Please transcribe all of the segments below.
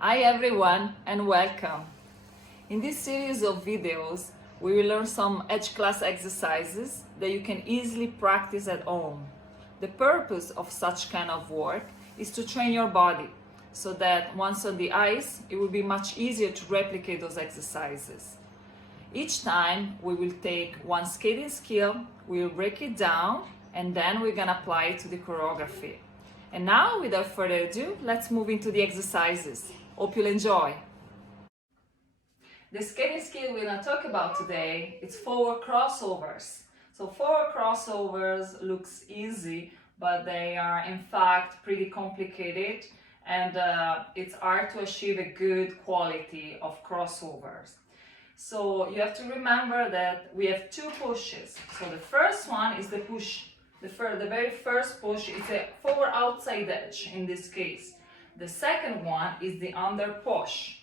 Hi everyone and welcome. In this series of videos, we will learn some edge class exercises that you can easily practice at home. The purpose of such kind of work is to train your body so that once on the ice, it will be much easier to replicate those exercises. Each time we will take one skating skill, we will break it down, and then we're gonna apply it to the choreography. And now, without further ado, let's move into the exercises. Hope you'll enjoy. The skating skill we're going to talk about today is forward crossovers. So forward crossovers looks easy, but they are in fact pretty complicated, and it's hard to achieve a good quality of crossovers. So you have to remember that we have two pushes. So the first one is the push. The very first push is a forward outside edge in this case. The second one is the under push,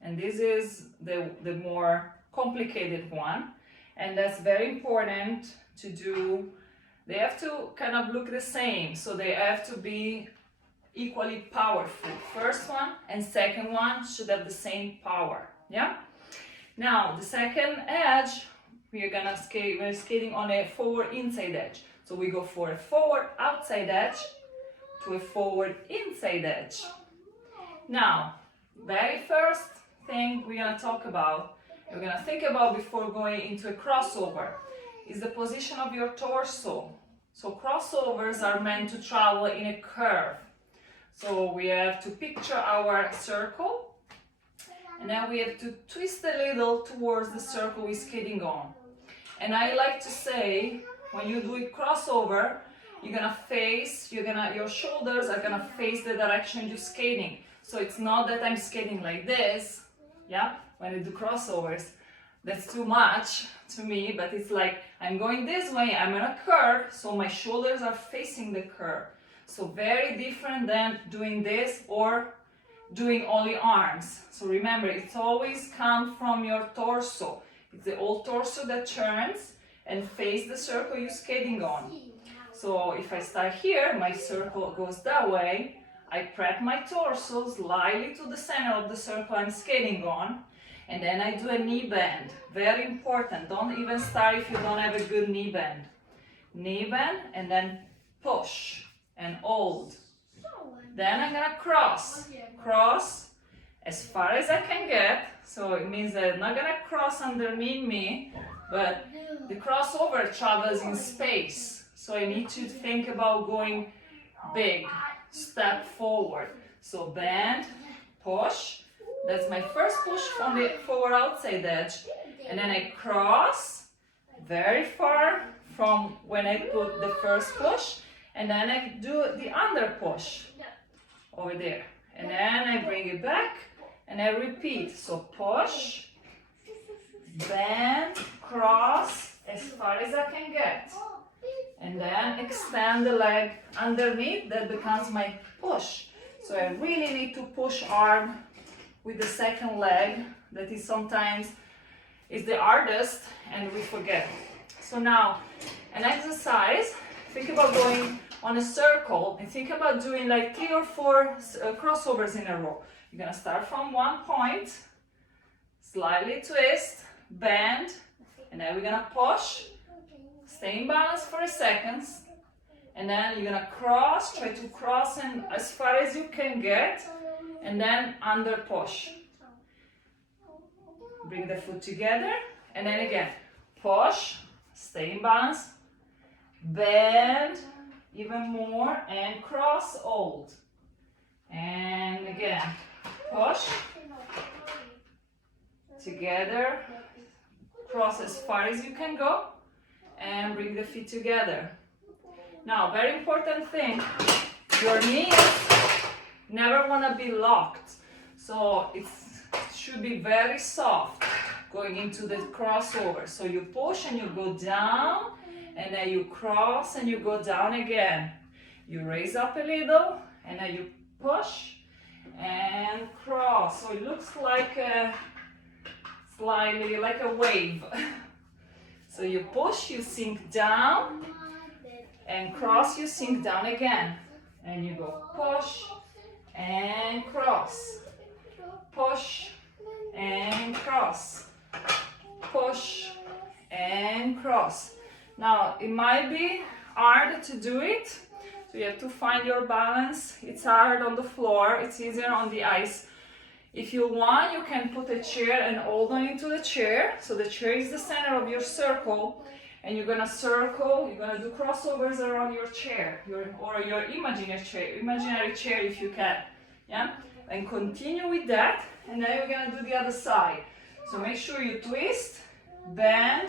and this is the more complicated one, and that's very important to do. They have to kind of look the same, so they have to be equally powerful. First one and second one should have the same power. Yeah. Now the second edge, we're skating on a forward inside edge. So we go for a forward outside edge to a forward inside edge. Now, very first thing we're going to talk about, we're going to think about before going into a crossover, is the position of your torso. So crossovers are meant to travel in a curve. So we have to picture our circle, and then we have to twist a little towards the circle we're skating on. And I like to say, when you do a crossover, your shoulders are gonna face the direction you're skating. So it's not that I'm skating like this, yeah? When I do crossovers, that's too much to me, but it's like I'm going this way, I'm in a curve, so my shoulders are facing the curve. So very different than doing this or doing only arms. So remember, it's always come from your torso. It's the whole torso that turns and face the circle you're skating on. So if I start here, my circle goes that way, I prep my torso slightly to the center of the circle I'm skating on, and then I do a knee bend. Very important, don't even start if you don't have a good knee bend. Knee bend and then push and hold. Then I'm gonna cross as far as I can get. So it means that I'm not gonna cross underneath me, but the crossover travels in space. So I need to think about going big, step forward. So bend, push. That's my first push from the forward outside edge. And then I cross very far from when I put the first push. And then I do the under push over there. And then I bring it back and I repeat. So push, bend, cross as far as I can get. And then extend the leg underneath, that becomes my push. So I really need to push arm with the second leg. That is sometimes is the hardest and we forget. So now an exercise, think about going on a circle and think about doing like 3 or 4 crossovers in a row. You're gonna start from one point, slightly twist, bend, and then we're gonna push, stay in balance for a second, and then you're gonna cross, try to cross and as far as you can get, and then under push. Bring the foot together, and then again, push, stay in balance, bend even more, and cross, hold. And again, push, together, cross as far as you can go, and bring the feet together. Now, very important thing, your knees never want to be locked. So it should be very soft going into the crossover. So you push and you go down, and then you cross and you go down again. You raise up a little, and then you push and cross. So it looks like slightly like a wave. So you push, you sink down, and cross, you sink down again. And you go push and cross. cross. Now, it might be hard to do it, so you have to find your balance. It's hard on the floor, it's easier on the ice. If you want, you can put a chair and hold on into the chair. So the chair is the center of your circle, and you're gonna circle, you're gonna do crossovers around your chair, or your imaginary chair if you can. Yeah? And continue with that, and then we're gonna do the other side. So make sure you twist, bend,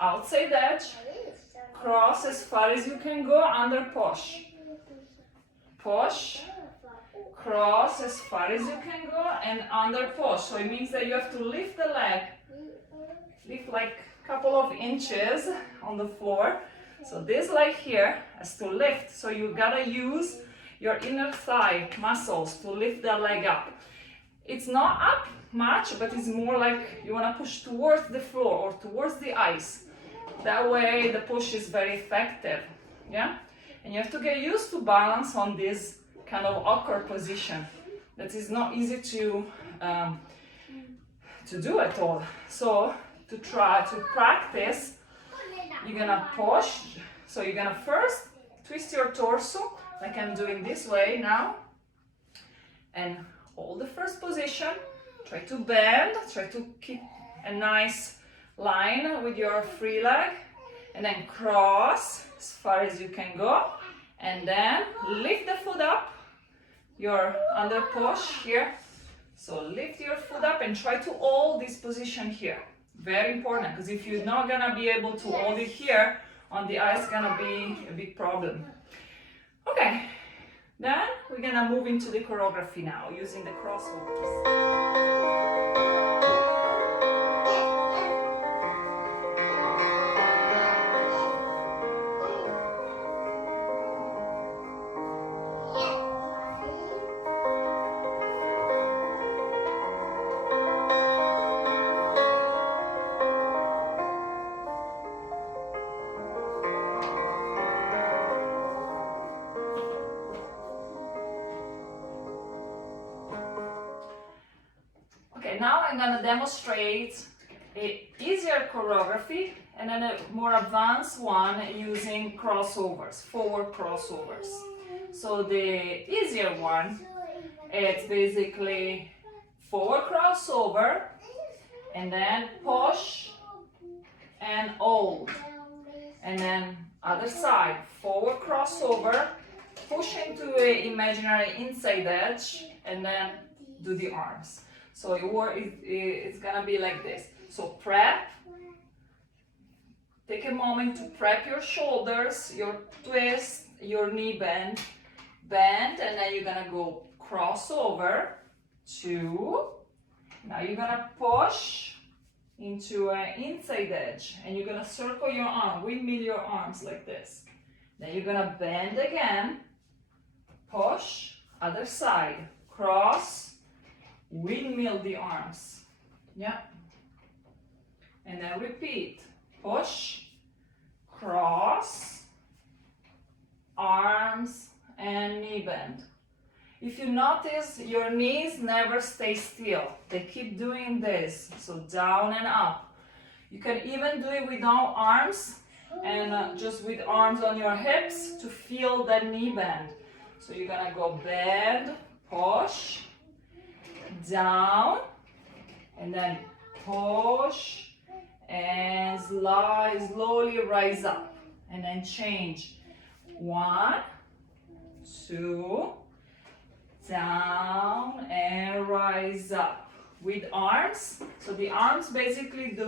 outside edge, cross as far as you can go, under push. Push, cross as far as you can go, and under push. So it means that you have to lift the leg, lift like a couple of inches on the floor. So this leg here has to lift, so you gotta use your inner thigh muscles to lift the leg up. It's not up much, but it's more like you wanna push towards the floor or towards the ice. That way the push is very effective, yeah? And you have to get used to balance on this kind of awkward position. That is not easy to do at all. So to try to practice, you're gonna push. So you're gonna first twist your torso, like I'm doing this way now, and hold the first position. Try to bend, try to keep a nice line with your free leg, and then cross as far as you can go, and then lift the foot up, your under push here. So lift your foot up and try to hold this position here. Very important, because if you're not gonna be able to hold it here on the ice, it's gonna be a big problem. Okay, then we're gonna move into the choreography now, using the crossovers. Now I'm going to demonstrate an easier choreography and then a more advanced one using crossovers, forward crossovers. So the easier one, it's basically forward crossover and then push and hold. And then other side, forward crossover, push into an imaginary inside edge and then do the arms. So it's gonna be like this. So prep, take a moment to prep your shoulders, your twist, your knee bend, and then you're gonna go crossover, 2. Now you're gonna push into an inside edge, and you're gonna circle your arm, windmill your arms like this. Then you're gonna bend again, push, other side, cross, windmill the arms, yeah, and then repeat, push, cross, arms, and knee bend. If you notice, your knees never stay still, they keep doing this, so down and up. You can even do it without arms, and just with arms on your hips to feel that knee bend. So you're gonna go bend, push, down, and then push and slowly rise up, and then change. 1, 2, down and rise up with arms. So the arms basically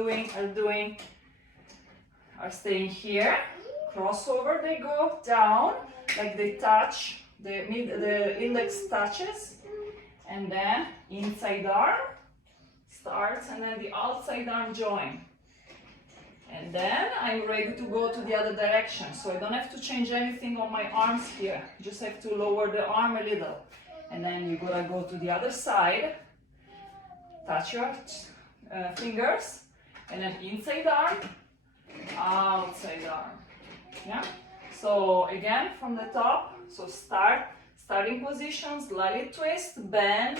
are staying here, crossover, they go down like they touch, the index touches, and then inside arm starts, and then the outside arm join. And then I'm ready to go to the other direction, so I don't have to change anything on my arms here, just have to lower the arm a little. And then you're gonna go to the other side, touch your fingers, and then inside arm, outside arm. Yeah. So again from the top. So starting position, slightly twist, bend,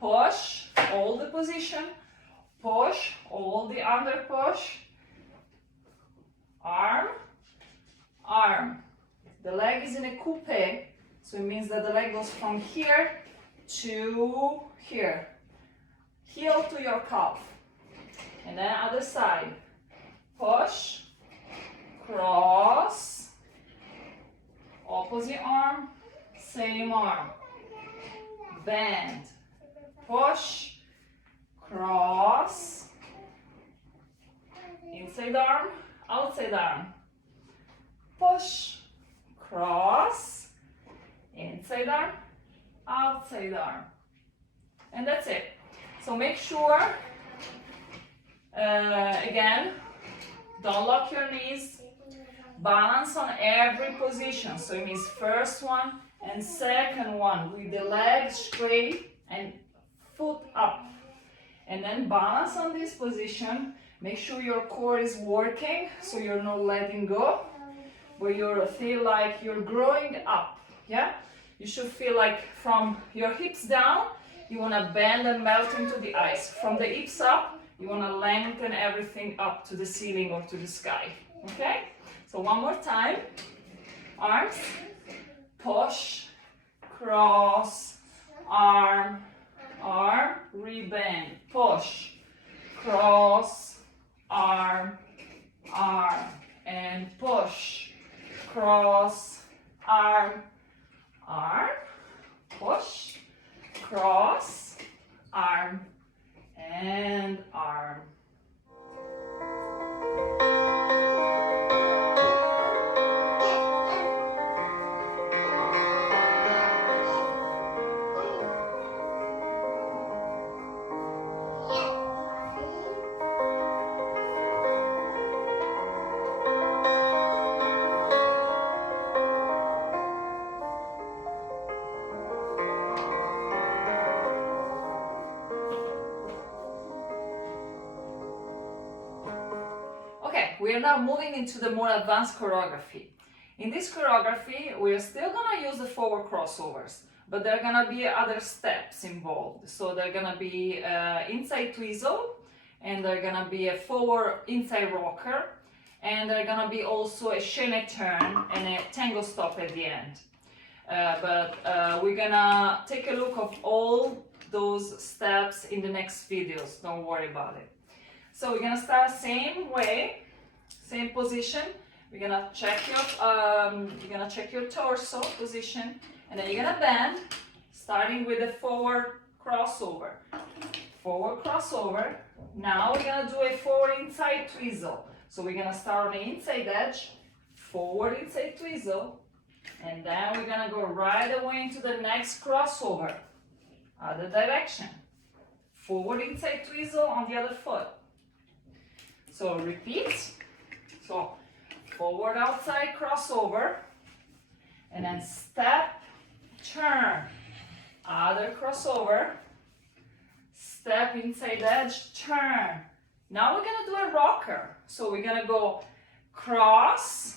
push, hold the position, push, hold the under push, arm, arm. The leg is in a coupe, so it means that the leg goes from here to here. Heel to your calf. And then other side. Push, cross, opposite arm, same arm. Bend, push, cross, inside arm, outside arm. Push, cross, inside arm, outside arm. And that's it. So make sure, again, don't lock your knees. Balance on every position. So it means first one and second one with the legs straight and foot up. And then balance on this position. Make sure your core is working, so you're not letting go, but you feel like you're growing up. Yeah? You should feel like from your hips down, you want to bend and melt into the ice. From the hips up, you want to lengthen everything up to the ceiling or to the sky. Okay? So one more time. Arms, push, cross, arm, arm, rebend, push, cross, arm, arm, and push, cross, arm, arm, push, cross, arm, and arm. We are now moving into the more advanced choreography. In this choreography, we are still going to use the forward crossovers, but there are going to be other steps involved. So there are going to be inside twizzle, and there are going to be a forward inside rocker, and there are going to be also a chaîné turn and a tango stop at the end. We're going to take a look of all those steps in the next videos. Don't worry about it. So we're going to start same way. Same position. We're gonna check your torso position, and then you're gonna bend, starting with the forward crossover. Forward crossover. Now we're gonna do a forward inside twizzle. So we're gonna start on the inside edge, forward inside twizzle, and then we're gonna go right away into the next crossover. Other direction. Forward inside twizzle on the other foot. So repeat. So forward outside crossover, and then step, turn, other crossover, step inside edge, turn. Now we're gonna do a rocker. So we're gonna go cross,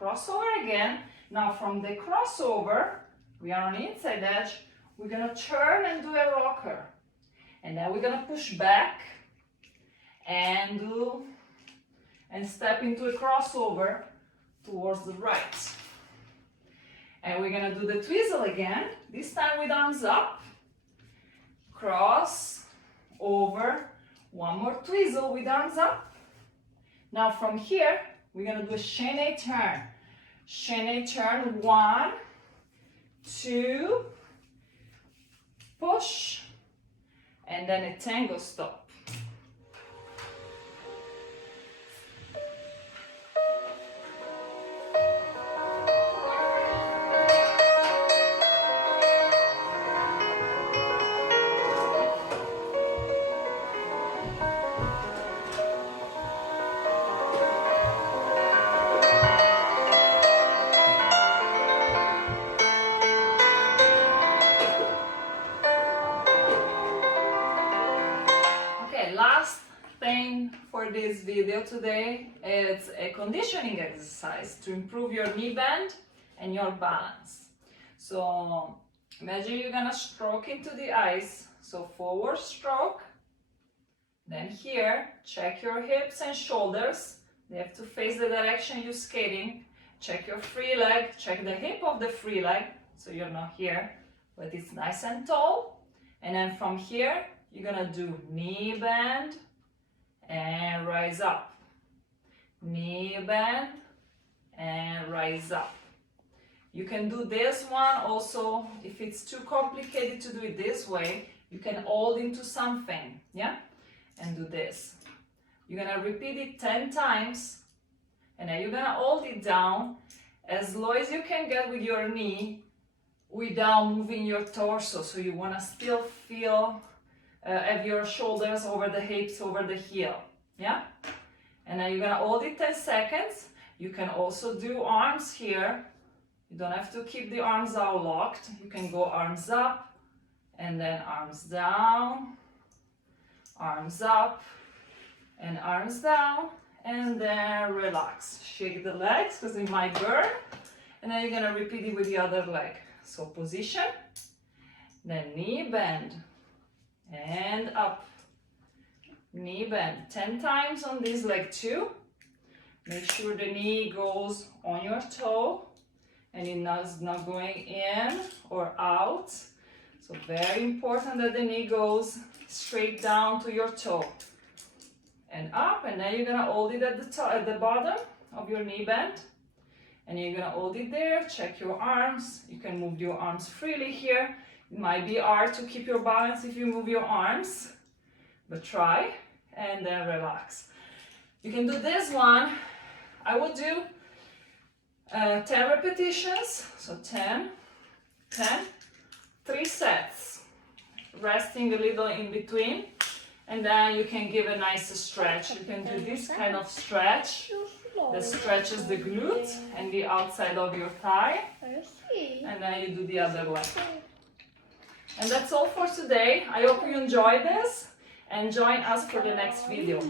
crossover again. Now from the crossover, we are on the inside edge, we're gonna turn and do a rocker. And then we're gonna push back and step into a crossover towards the right. And we're gonna do the twizzle again, this time with arms up. Cross, over, one more twizzle with arms up. Now from here, we're gonna do a chaîné turn. Chaîné turn, 1, 2, push, and then a tango stop. Last thing for this video today is a conditioning exercise to improve your knee bend and your balance. So imagine you're gonna stroke into the ice. So forward stroke, then here check your hips and shoulders, They have to face the direction you're skating. Check your free leg, check the hip of the free leg, so you're not here, but it's nice and tall. And then from here, you're gonna do knee bend and rise up. Knee bend and rise up. You can do this one also, if it's too complicated to do it this way, you can hold into something, yeah? And do this. You're gonna repeat it 10 times, and then you're gonna hold it down as low as you can get with your knee without moving your torso. So you wanna still feel, have your shoulders over the hips, over the heel, yeah? And then you're gonna hold it 10 seconds. You can also do arms here. You don't have to keep the arms out locked. You can go arms up and then arms down, arms up and arms down, and then relax. Shake the legs because it might burn, and then you're gonna repeat it with the other leg. So position, then knee bend and up, knee bend 10 times on this leg too. Make sure the knee goes on your toe and it's not going in or out. So very important that the knee goes straight down to your toe and up, and then you're gonna hold it at the bottom of your knee bend, and you're gonna hold it there. Check your arms. You can move your arms freely here. It might be hard to keep your balance if you move your arms, but try, and then relax. You can do this one. I will do 10 repetitions, so 10, 3 sets, resting a little in between, and then you can give a nice stretch. You can do this kind of stretch that stretches the glute and the outside of your thigh, and then you do the other leg. And that's all for today. I hope you enjoyed this, and join us for the next video.